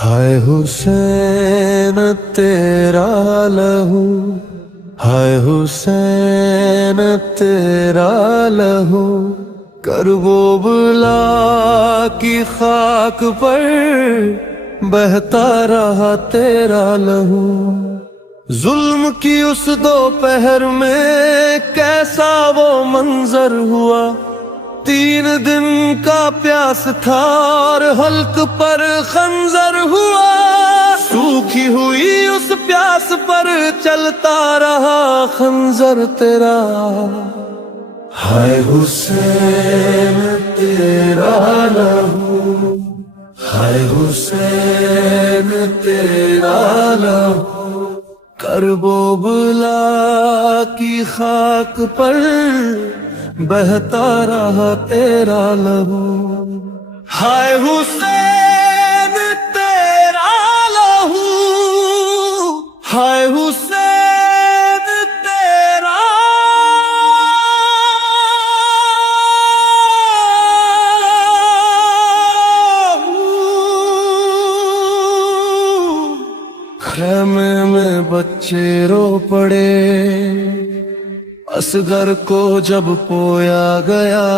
ہائے حسین تیرا لہو، ہائے حسین تیرا لہو، کربلا کی خاک پر بہتا رہا تیرا لہو۔ ظلم کی اس دوپہر میں کیسا وہ منظر ہوا، 3 دن کا پیاس تھا اور حلق پر خنجر ہوا، سوکھی ہوئی اس پیاس پر چلتا رہا خنجر تیرا۔ ہائے حسین تیرا لہو، ہائے حسین تیرا لہو، کربلا کی خاک پر بہتا رہا تیرا لہو۔ ہائے حسین تیرا لہو، ہائے حسین تیرا لہو۔ خیمے میں بچے رو پڑے، اصغر کو جب پویا گیا،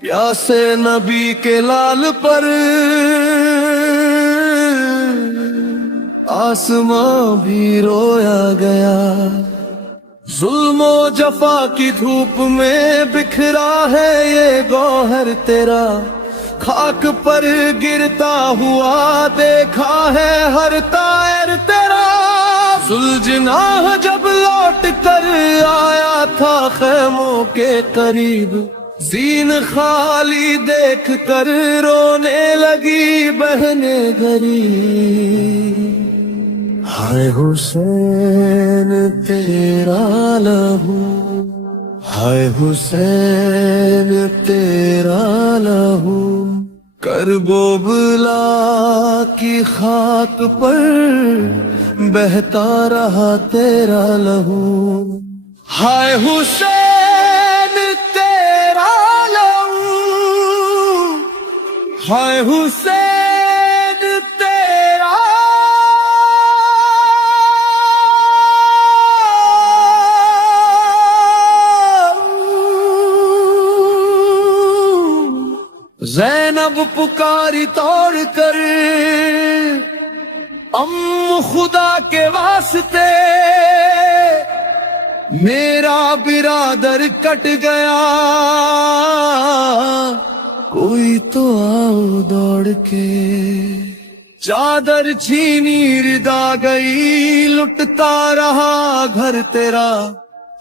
پیاسے نبی کے لال پر آسماں بھی رویا گیا۔ ظلم و جفا کی دھوپ میں بکھرا ہے یہ گوہر تیرا، خاک پر گرتا ہوا دیکھا ہے ہر طائر تیرا۔ ذوالجناح جب لوٹ کر آیا تھا خیموں کے قریب، زین خالی دیکھ کر رونے لگی بہنیں غریب۔ ہائے حسین تیرا لہو، ہائے حسین تیرا لہو، کربلا کی خاک پر بہتا رہا تیرا لہو۔ ہائے حسین تیرا لہو، ہائے حسین تیرا زینب پکاری توڑ کر، خدا کے واسطے میرا برادر کٹ گیا، کوئی تو آؤ دوڑ کے۔ چادر چھینی ردا گئی، لٹتا رہا گھر تیرا،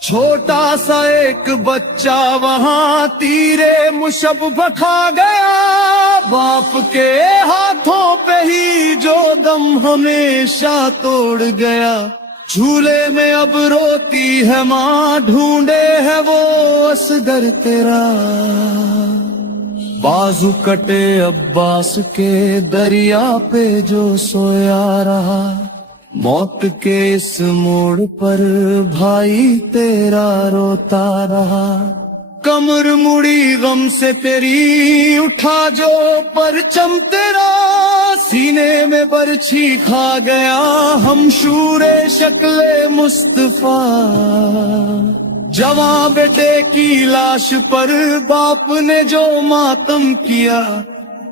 چھوٹا سا ایک بچہ وہاں تیرے مشب کھا گیا۔ باپ کے ہاتھوں پہ ہی جو دم ہمیشہ توڑ گیا، جھولے میں اب روتی ہے ماں، ڈھونڈے ہے وہ اصغر تیرا۔ بازو کٹے عباس کے دریا پہ جو سویا رہا، موت کے اس موڑ پر بھائی تیرا روتا رہا۔ کمر مڑی غم سے تیری، اٹھا جو پرچم تیرا، سینے میں برچھی کھا گیا ہم شور شکل مصطفیٰ۔ جواں بیٹے کی لاش پر باپ نے جو ماتم کیا،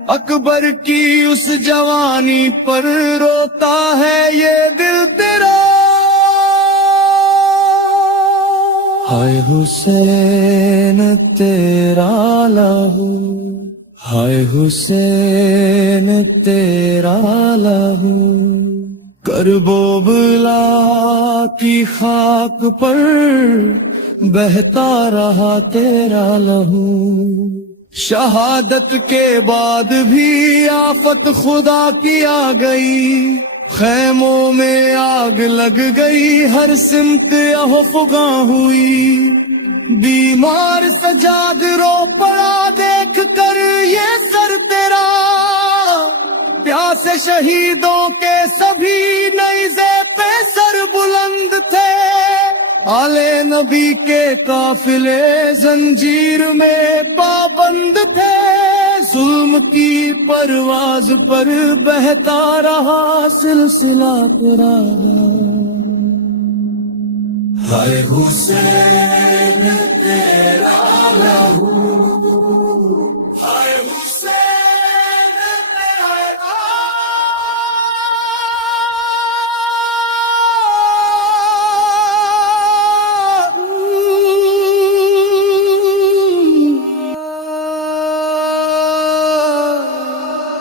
اکبر کی اس جوانی پر روتا ہے یہ دل تیرا۔ ہائے حسین تیرا لہو، ہائے حسین تیرا لہو، کربلا کی خاک پر بہتا رہا تیرا لہو۔ شہادت کے بعد بھی آفت خدا کی آ گئی، خیموں میں آگ لگ گئی، ہر سمت افغاں ہوئی۔ بیمار سجاد رو پڑا دیکھ کر یہ سر تیرا، پیاسے شہیدوں کے سبھی نیزے پہ سر بلند تھے، آلے نبی کے قافلے زنجیر میں پابند تھے۔ ظلم کی پرواز پر بہتا رہا سلسلہ تیرا ہائے حسین تیرا لہو